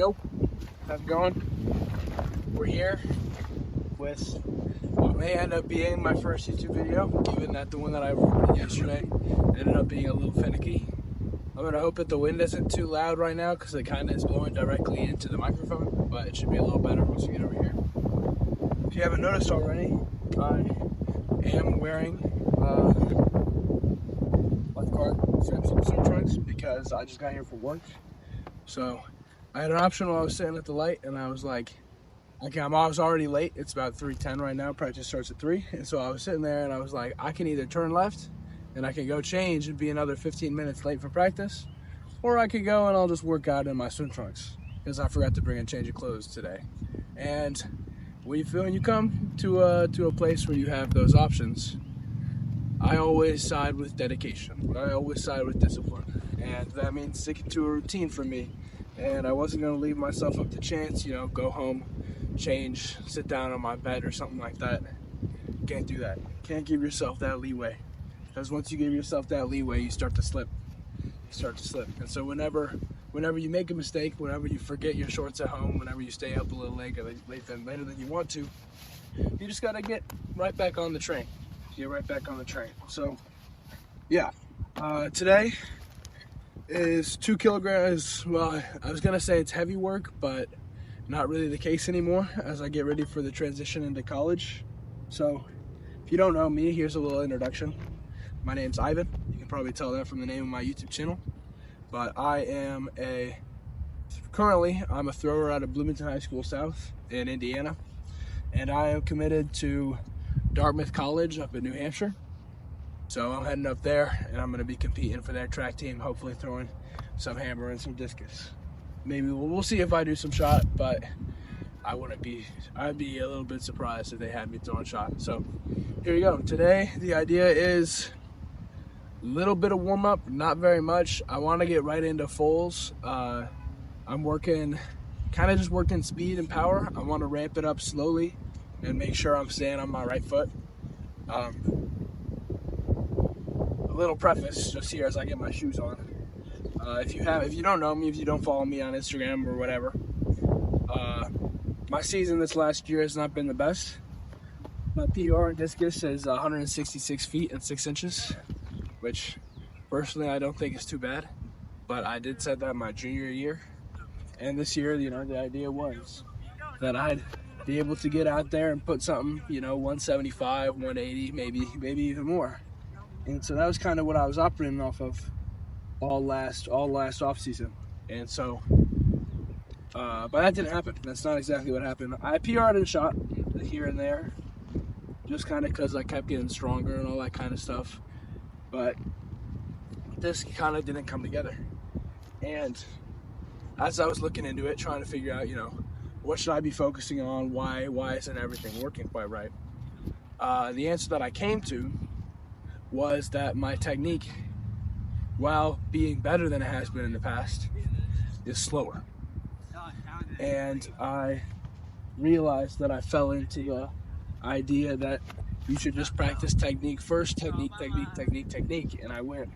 Yo, how's it going? We're here with what may end up being my first YouTube video, given that the one that I recorded yesterday ended up being a little finicky. I'm gonna hope that the wind isn't too loud right now because it kind of is blowing directly into the microphone, but it should be a little better once we get over here. If you haven't noticed already, I am wearing lifeguard swim trunks because I just got here for work. So I had an option while I was sitting at the light, and I was like, okay, I was already late. It's about 3:10 right now. Practice starts at 3. And so I was sitting there and I was like, I can either turn left and I can go change and be another 15 minutes late for practice, or I could go and I'll just work out in my swim trunks because I forgot to bring a change of clothes today. And when you come to a place where you have those options, I always side with dedication. I always side with discipline. And that means sticking to a routine for me. And I wasn't going to leave myself up to chance, go home, change, sit down on my bed or something like that. Can't do that. Can't give yourself that leeway. Because once you give yourself that leeway, you start to slip. And so whenever you make a mistake, whenever you forget your shorts at home, whenever you stay up a little later than you want to, you just got to get right back on the train. So, yeah. Today is 2 kilograms. Well, I was going to say it's heavy work, but not really the case anymore as I get ready for the transition into college. So, if you don't know me, here's a little introduction. My name's Ivan. You can probably tell that from the name of my YouTube channel. But currently, I'm a thrower out of Bloomington High School South in Indiana. And I am committed to Dartmouth College up in New Hampshire. So I'm heading up there and I'm going to be competing for their track team, hopefully throwing some hammer and some discus. Maybe we'll see if I do some shot, but I'd be a little bit surprised if they had me throwing shot. So here we go. Today, the idea is a little bit of warm up, not very much. I want to get right into fulls. I'm kind of just working speed and power. I want to ramp it up slowly and make sure I'm staying on my right foot. A little preface just here as I get my shoes on. If you don't know me, if you don't follow me on Instagram or whatever, my season this last year has not been the best. My PR in discus is 166 feet and 6 inches, which personally I don't think is too bad, but I did set that my junior year. And this year, the idea was that I'd be able to get out there and put something, 175, 180, maybe even more. And so that was kind of what I was operating off of all last off season. And so, but that didn't happen. That's not exactly what happened. I PR'd and shot here and there, just kind of because I kept getting stronger and all that kind of stuff. But this kind of didn't come together. And as I was looking into it, trying to figure out, what should I be focusing on? Why isn't everything working quite right? The answer that I came to was that my technique, while being better than it has been in the past, is slower. And I realized that I fell into the idea that you should just practice technique first, technique. And I went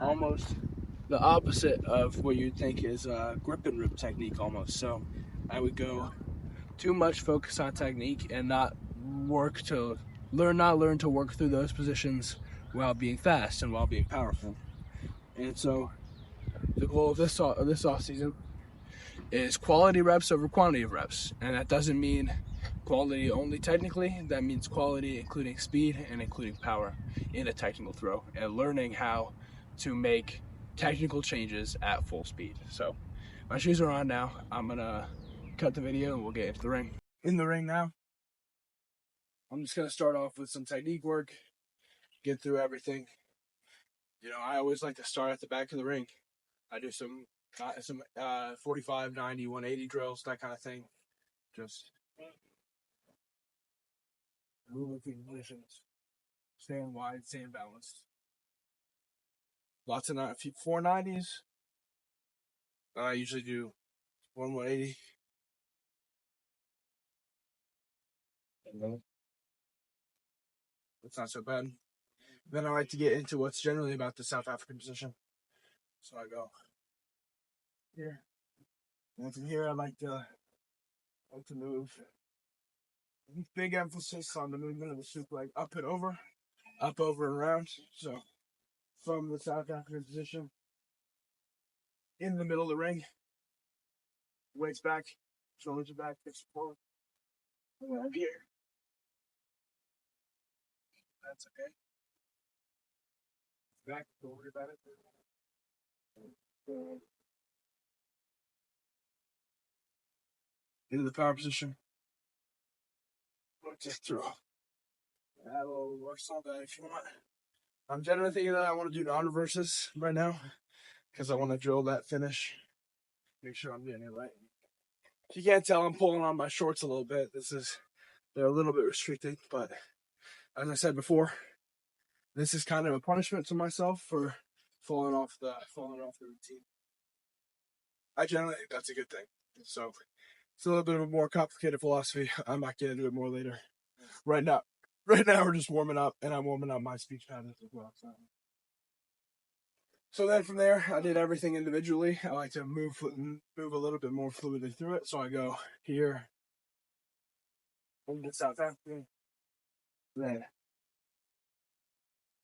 almost the opposite of what you'd think is a grip and rip technique almost. So I would go too much focus on technique and not learn to work through those positions while being fast and while being powerful. And so the goal of this off season is quality reps over quantity of reps. And that doesn't mean quality only technically. That means quality including speed and including power in a technical throw, and learning how to make technical changes at full speed. So my shoes are on now. I'm gonna cut the video and we'll get into the ring. In the ring now. I'm just gonna start off with some technique work, get through everything. I always like to start at the back of the ring. I do some 45, 90, 180 drills, that kind of thing. Just moving through positions, staying wide, staying balanced. Lots of 490s. I usually do 180. It's not so bad. Then I like to get into what's generally about the South African position. So I go here, And from here, I like to move. Big emphasis on the movement of the super leg up and over, and around. So from the South African position, in the middle of the ring, weights back, shoulders are back, hips forward. And I'm here. That's okay. Back, don't worry about it. Into the power position. Just through. I will work on that if you want. I'm generally thinking that I want to do non-reverses right now because I want to drill that finish. Make sure I'm getting it right. If you can't tell, I'm pulling on my shorts a little bit. They're a little bit restricted, but as I said before, this is kind of a punishment to myself for falling off the routine. I generally think that's a good thing. So it's a little bit of a more complicated philosophy. I might get into it more later. Right now we're just warming up, and I'm warming up my speech patterns as well. So then from there, I did everything individually. I like to move a little bit more fluidly through it. So I go here, into South Africa. Then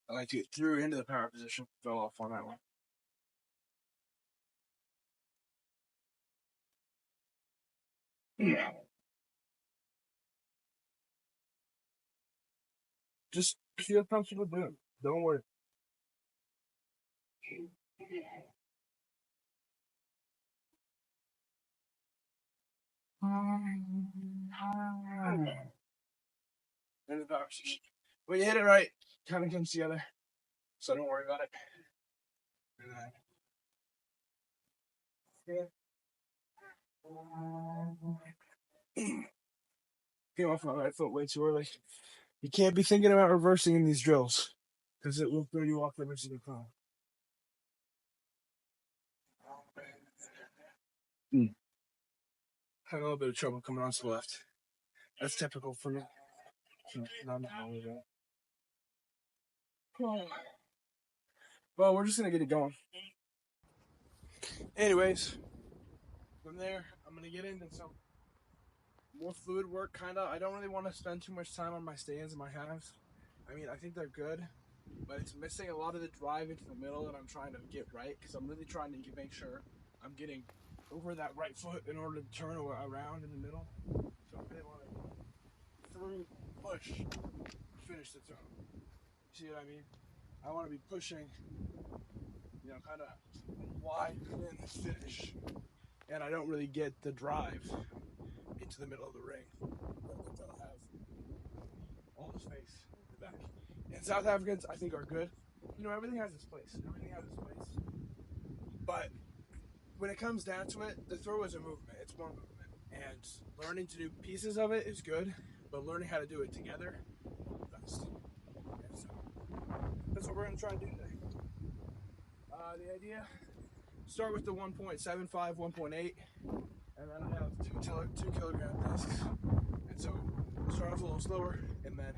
I like to get through into the power position. Fell off on that one. Yeah. Just feel comfortable doing it. Don't worry. Into the power position. When you hit it right, kind of comes together. So don't worry about it. And then, came off my right foot way too early. You can't be thinking about reversing in these drills because it will throw you off every single time. Had a little bit of trouble coming onto the left. That's typical for me. Well, we're just gonna get it going. Anyways, from there, I'm gonna get into some more fluid work, kinda. I don't really want to spend too much time on my stands and my halves. I mean, I think they're good, but it's missing a lot of the drive into the middle that I'm trying to get right, because I'm really trying to make sure I'm getting over that right foot in order to turn around in the middle. So I really want to through, push, finish the throw. See what I mean? I want to be pushing, kind of wide in the finish, and I don't really get the drive into the middle of the ring. They'll have all the space in the back. And South Africans, I think, are good. Everything has its place. But when it comes down to it, the throw is a movement. It's one movement. And learning to do pieces of it is good, but learning how to do it together is the best. And so that's what we're going to try and do today. The idea, start with the 1.75, 1.8, and then I have 2 kilogram discs. And so start off a little slower and then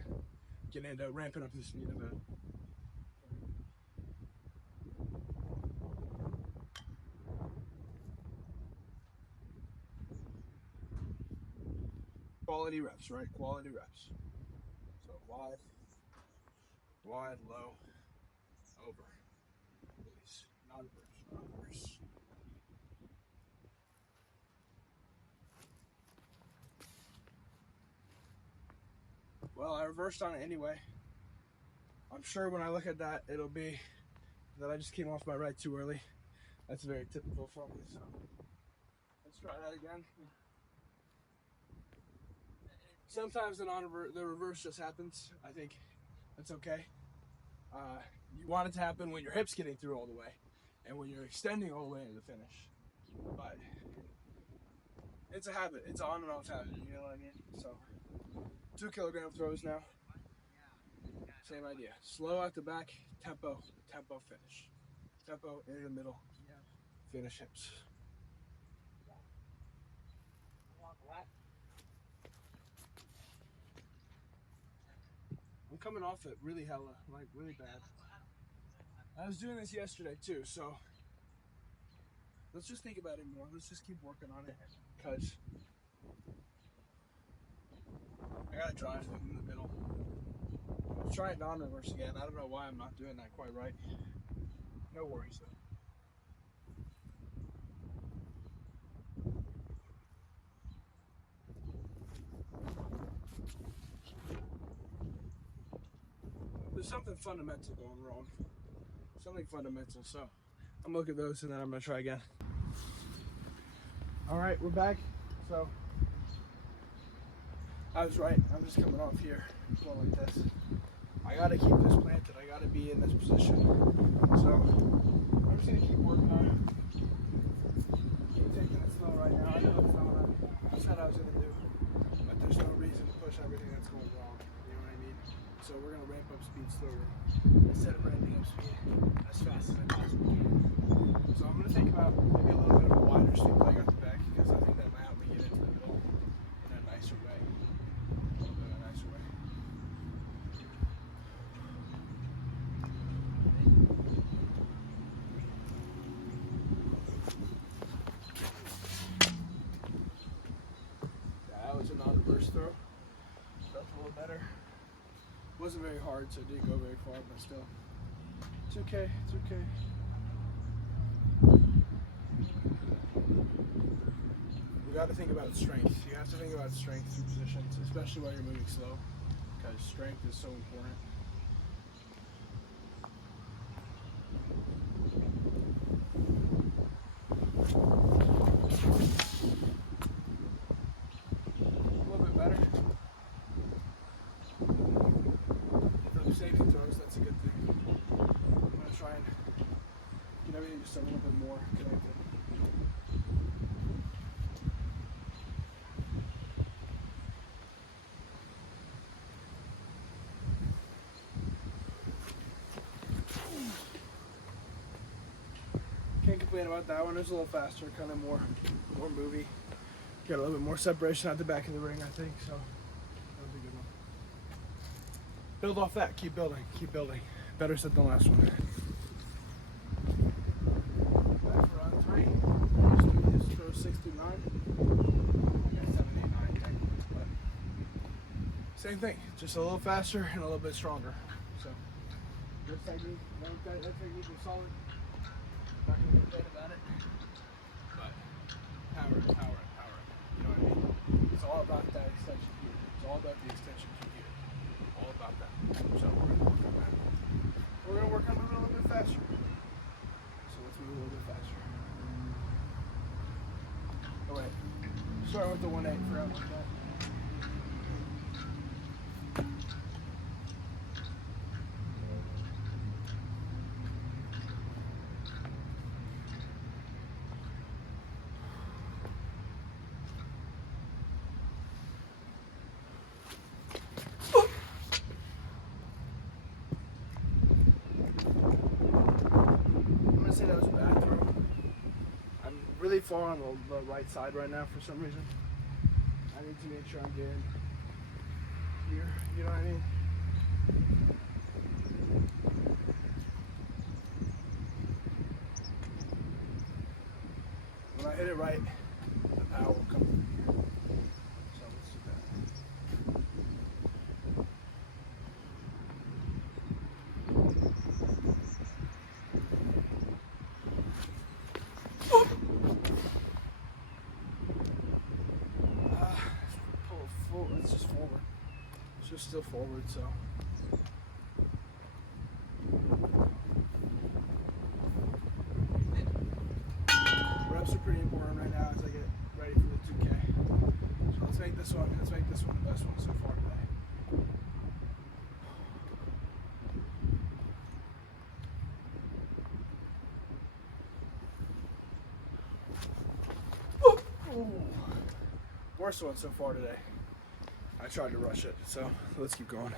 get into ramping up the speed of it. Quality reps, right? Quality reps. So wide, low, over. Release. Non-reverse. Well, I reversed on it anyway. I'm sure when I look at that, it'll be that I just came off my right too early. That's very typical for me, so let's try that again. Sometimes the reverse just happens. I think that's okay. You want it to happen when your hip's getting through all the way and when you're extending all the way into the finish. But it's a habit. It's an on and off habit, you know what I mean? So 2 kilogram throws now. Same idea. Slow at the back, tempo finish. Tempo in the middle, finish hips. I'm coming off it really really bad. I was doing this yesterday too, so let's just think about it more. Let's just keep working on it, because I gotta drive in the middle. I'm trying non-reverse again. I don't know why I'm not doing that quite right. No worries though. There's something fundamental going wrong. Something fundamental. So I'm gonna look at those and then I'm gonna try again. All right, we're back. So I was right. I'm just coming off here, going like this. I gotta keep this planted. I gotta be in this position. So I'm just gonna keep working on it. Keep taking it slow right now. I know it's not what I said I was gonna do, but there's no reason to push everything that's going wrong. You know what I mean? So we're gonna ramp up speed slowly instead of ramping up speed as fast as I possibly can. So I'm gonna think about maybe a little bit of a wider sweep leg at the back, because I think that might help me get into the middle in a nicer way. A little bit of a nicer way. Yeah, that was a non-reverse throw. Felt a little better. Wasn't very hard, so it didn't go very far, but still. It's okay, it's okay. You got to think about strength. You have to think about strength through positions, especially while you're moving slow, because strength is so important. A little bit better. For the safety throws, that's a good thing. I'm going to try and get everything just a little bit more connected. Can't complain about that one. It was a little faster, kind of more movie. Got a little bit more separation at the back of the ring, I think. So that was a good one. Build off that. Keep building. Keep building. Better set than the last one. Back for round 3. Just throw 6 through 9. I got 7, 8, 9 technically, but same thing. Just a little faster and a little bit stronger. So this technique, that technique was solid. Not gonna complain about it, but power. You know what I mean? It's all about that extension here. It's all about the extension here. All about that. So we're gonna work on that. We're gonna work on moving a little bit faster. So let's move a little bit faster. Oh wait. Start with the 1-8 for out like that. That was a bad throw. I'm really far on the right side right now for some reason. I need to make sure I'm getting here, you know what I mean? When I hit it right, the power will come through here. So let's do that. It's just forward. It's just still forward, so. Reps are pretty important right now as I get ready for the 2K. So let's make this one the best one so far today. Ooh. Worst one so far today. I tried to rush it, so let's keep going.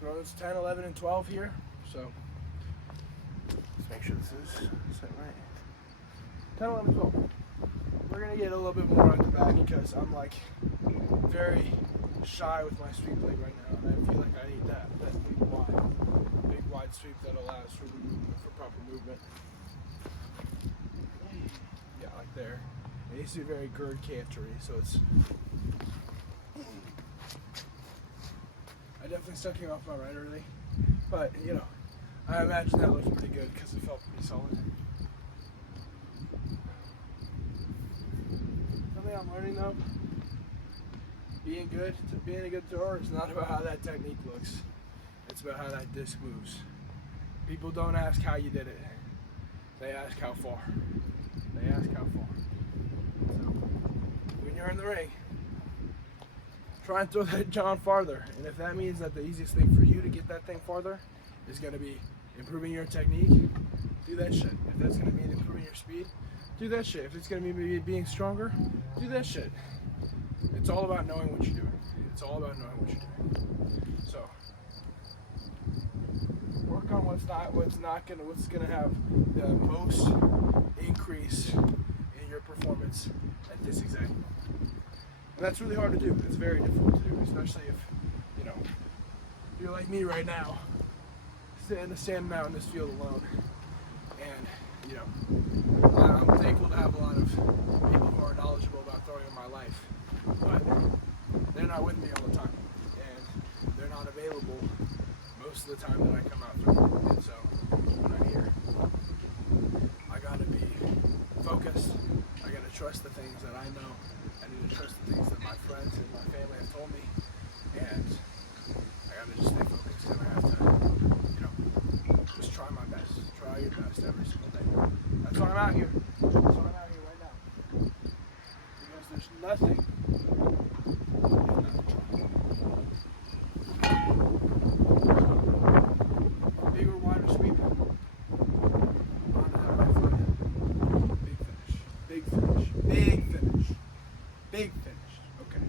Throws 10, 11, and 12 here, so let's make sure this is set right. 10, 11, 12. We're gonna get a little bit more at the back because I'm like very shy with my sweep leg right now, and I feel like I need that big wide sweep that allows for proper movement. like there. It needs to be very gird cantery, so it's. I definitely still came off my right early, but you know, I imagine that looked pretty good because it felt pretty solid. Something I'm learning though, being a good thrower is not about how that technique looks. It's about how that disc moves. People don't ask how you did it. They ask how far. They ask how far. So, when you're in the ring, try and throw that John farther. And if that means that the easiest thing for you to get that thing farther is going to be improving your technique, do that shit. If that's going to mean improving your speed, do that shit. If it's going to be being stronger, do that shit. It's all about knowing what you're doing. It's all about knowing what you're doing. So, work on what's gonna have the most increase in your performance at this exact moment. And that's really hard to do. It's very difficult to do, especially if, you know, you're like me right now, standing out in this field alone. And, you know, I'm thankful to have a lot of people who are knowledgeable about throwing in my life, but they're not with me all the time, and they're not available most of the time that I come out through. And so when I'm here, I gotta be focused. I gotta trust the things that I know. I need to trust the things that my friends and my family have told me. And I gotta just stay focused, and I have to, you know, just try my best. Try your best every single day. That's why I'm out here. That's why I'm out here right now. Because there's nothing. Bigger, wider sweep. On that right foot. Big finish. Big finish. Big finish. Big finish. Okay.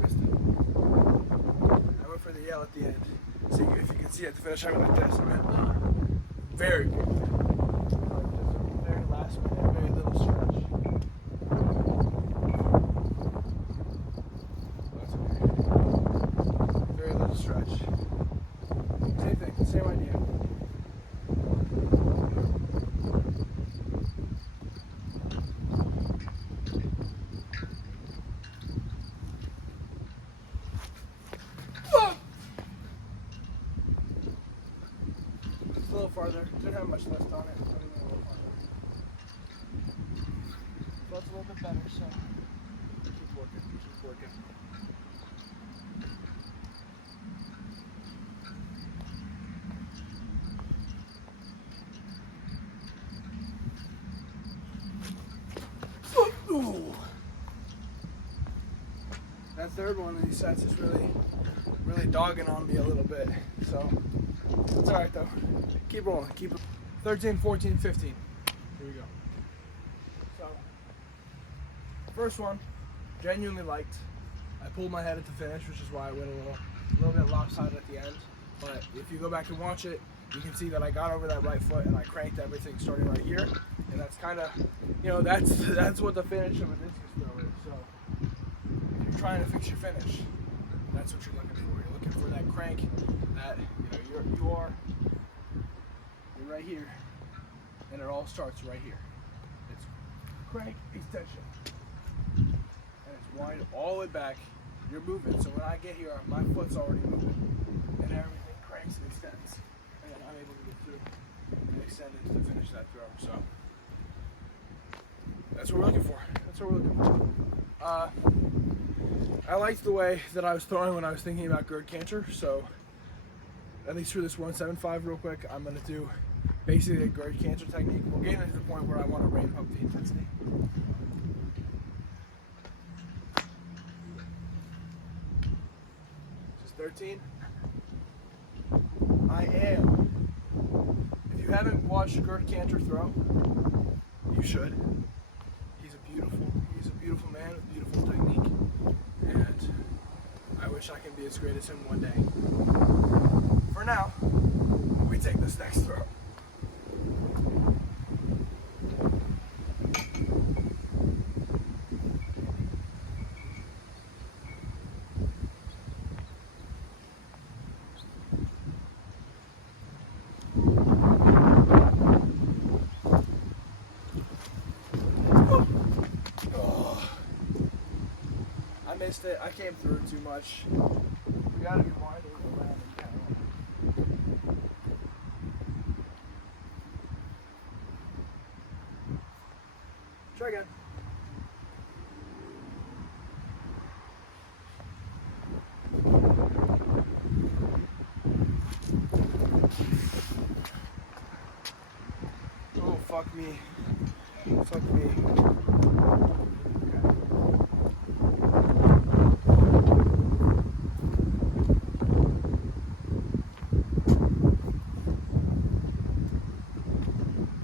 Missed it. I went for the yell at the end. See if you can see at the finish, I went like this. I went, very big. Very last minute, very little stretch. That's okay. Very little stretch. Same thing, same idea. A little farther. Didn't have much left on it. But a little farther. That's a little bit better, so keep working. Keep working. Ooh. That third one of these sets is really dogging on me a little bit. So it's all right though. Keep rolling. Keep 13, 14, 15. Here we go. So first one, genuinely liked. I pulled my head at the finish, which is why I went a little bit lopsided at the end. But if you go back and watch it, you can see that I got over that right foot and I cranked everything starting right here. And that's kind of, you know, that's what the finish of a discus throw is. So if you're trying to fix your finish, that's what you're looking for. You're looking for that crank, that, you know, you're right here, and it all starts right here. It's crank, extension, and it's wind all the way back. You're moving, so when I get here, my foot's already moving, and everything cranks and extends, and then I'm able to get through and extend it to finish that throw. So that's what we're looking for. That's what we're looking for. I liked the way that I was throwing when I was thinking about gird canter, so at least for this 175 real quick, I'm going to do basically a gird canter technique. We're getting to the point where I want to ramp up the intensity. Just 13. I am. If you haven't watched gird canter throw, you should. He's a beautiful man with beautiful technique. And I wish I can be as great as him one day. For now, we take this next throw. missed it. I came through too much. We gotta be winding around the town. Try again. Oh, fuck me. Fuck me.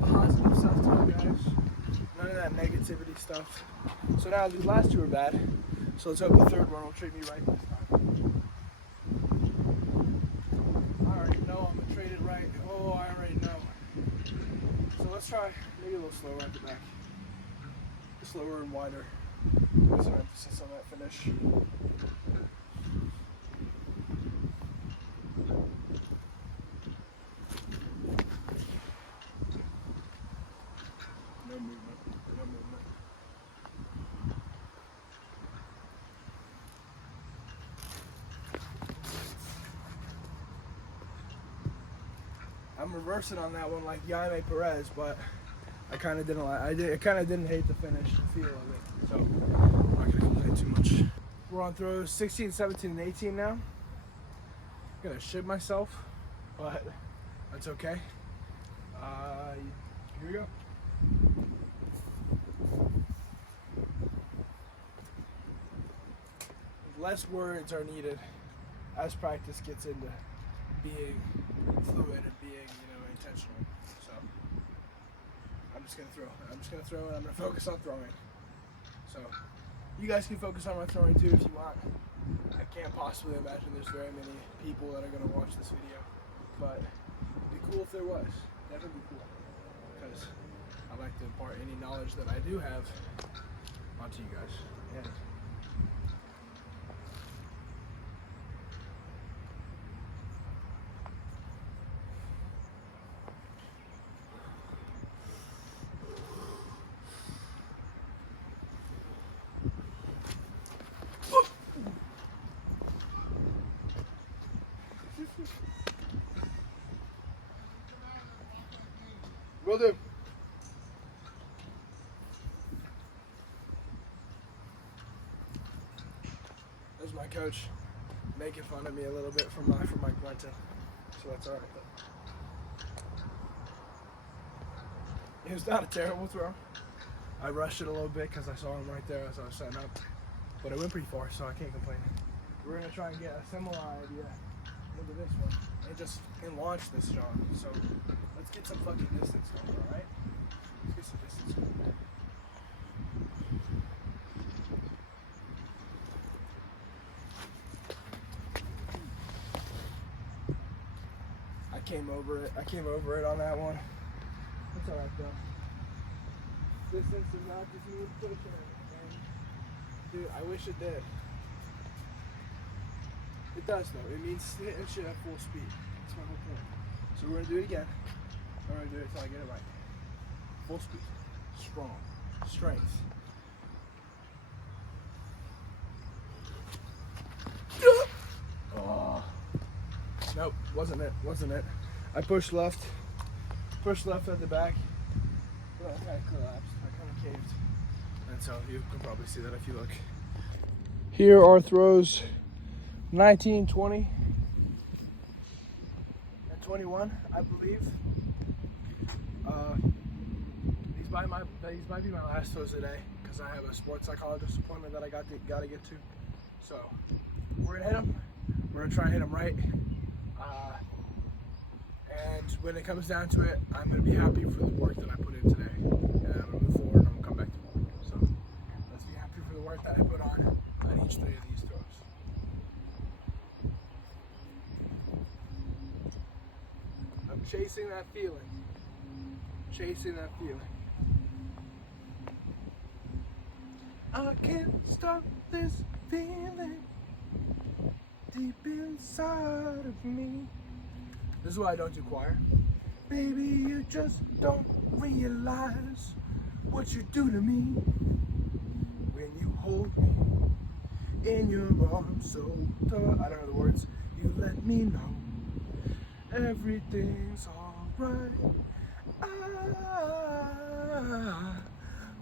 Positive self-talk, guys. None of that negativity stuff. So now these last two are bad. So let's hope the third one will treat me right this time. I already know I'm gonna trade it right. Oh, I already know. So let's try maybe a little slower at the back. Slower and wider. There's an emphasis on that finish. No movement. No movement. I'm reversing on that one like Jaime Perez, but I kind of didn't like. I kind of didn't hate the finish, the feel of it. So I'm not gonna complain too much. We're on throws 16, 17, and 18 now. I'm gonna shit myself, but that's okay. Here we go. Less words are needed as practice gets into being fluid and being, intentional. So I'm just gonna throw. I'm just gonna throw, and I'm gonna focus on throwing. So you guys can focus on my throwing too if you want. I can't possibly imagine there's very many people that are gonna watch this video, but it'd be cool if there was. Definitely be cool, because I like to impart any knowledge that I do have onto you guys. And will do. There's my coach making fun of me a little bit for my grunting, so that's all right. It was not a terrible throw. I rushed it a little bit because I saw him right there as I was setting up, but it went pretty far, so I can't complain. We're gonna try and get a similar idea into this one and launch this, John. So let's get some fucking distance going, all right? Let's get some distance going. I came over it on that one. That's alright though. Distance does not just mean pushing it, man. Dude, I wish it did. It does though. It means hitting shit at full speed. That's my whole point. So we're gonna do it again. We're gonna do it until I get it right. Full speed. Strong. Strength. Oh. Nope, wasn't it. Wasn't it. I pushed left at the back. Well, I kind of collapsed. I kind of caved. And so you can probably see that if you look. Here are throws 19, 20, and 21, I believe. These might be my last throws today because I have a sports psychologist appointment that I gotta get to. So we're gonna hit them. We're gonna try and hit them right. And when it comes down to it, I'm gonna be happy for the work that I put in today. And I'm gonna move forward and I'm gonna come back to work. So let's be happy for the work that I put on each 3 of these throws. I'm chasing that feeling. Chasing that feeling. I can't stop this feeling deep inside of me. This is why I don't do choir. Baby, you just don't realize what you do to me when you hold me in your arms so tough. I don't know the words. You let me know everything's alright.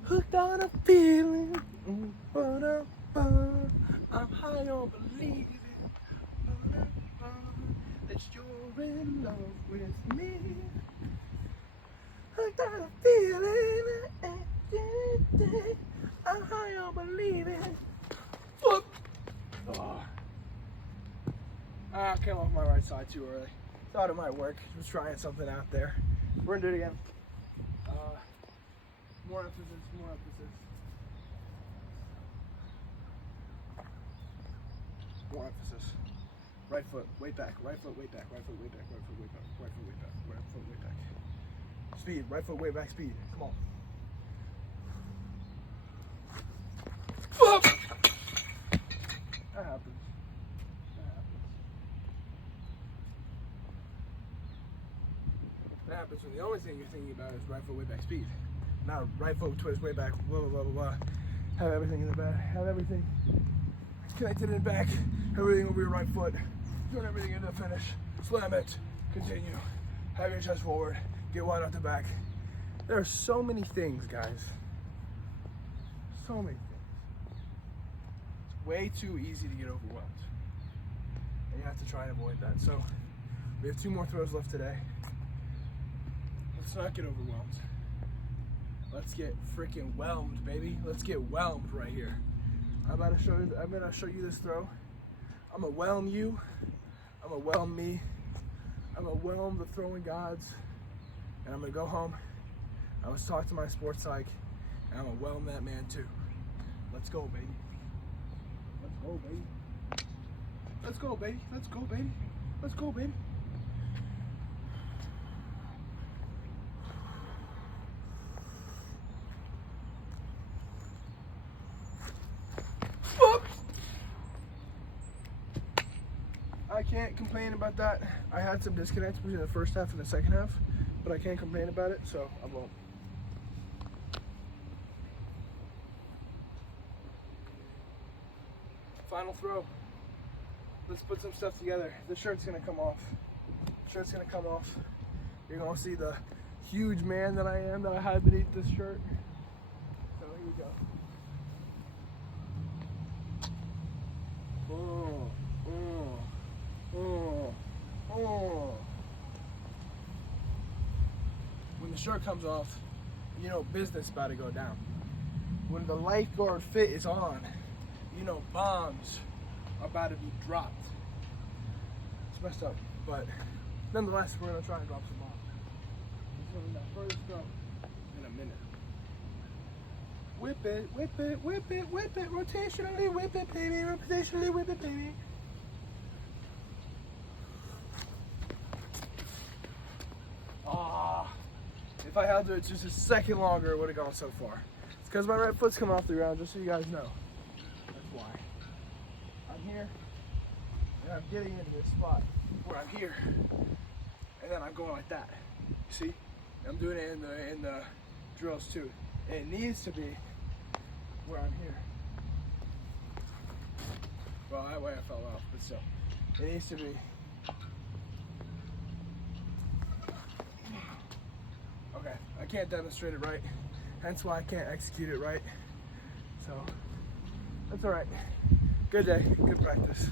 Hooked on a feeling. I'm high on believing that you're in love with me. Hooked on a feeling. I'm high on believing. Oh. I came off my right side too early. Thought it might work. Just trying something out there. We're gonna do it again. More emphasis, more emphasis. More emphasis. Right foot, weight back, right foot, weight back, right foot, weight back, right foot, weight back, right foot, weight back, right foot, weight back. Speed, right foot, weight back, speed. Come on. That happens. That happens when the only thing you're thinking about is right foot, weight back, speed. Not right foot, twist, way back, blah, blah, blah, blah, blah. Have everything in the back. Have everything connected in the back. Everything over your right foot. Doing everything into the finish. Slam it. Continue. Have your chest forward. Get wide off the back. There are so many things, guys. So many things. It's way too easy to get overwhelmed. And you have to try and avoid that. So, we have 2 more throws left today. Let's not get overwhelmed. Let's get freaking whelmed, baby. Let's get whelmed right here. I'm gonna show you this throw. I'm gonna whelm you. I'm gonna whelm me. I'm gonna whelm the throwing gods. And I'm gonna go home. I was talking to my sports psych, and I'm gonna whelm that man too. Let's go, baby. Let's go, baby. Let's go, baby. Let's go, baby. Let's go, baby. I can't complain about that. I had some disconnects between the first half and the second half, but I can't complain about it, so I won't. Final throw. Let's put some stuff together. The shirt's gonna come off. Shirt's gonna come off. You're gonna see the huge man that I am that I hide beneath this shirt. So here we go. Oh, oh. Oh, oh. When the shirt comes off, you know business about to go down. When the lifeguard fit is on, you know bombs are about to be dropped. It's messed up, but nonetheless, we're gonna try and drop some bombs. So in that first throw in a minute. Whip it, whip it, whip it, whip it, rotationally whip it, baby, rotationally whip it, baby. If I held it just a second longer, it would have gone so far. It's because my right foot's coming off the ground, just so you guys know. That's why. I'm here, and I'm getting into this spot where I'm here, and then I'm going like that. You see? I'm doing it in the drills too. And it needs to be where I'm here. Well, that way I fell off, but still. It needs to be. Okay, I can't demonstrate it right, hence why I can't execute it right. So, that's alright. Good day, good practice.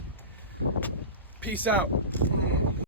Peace out.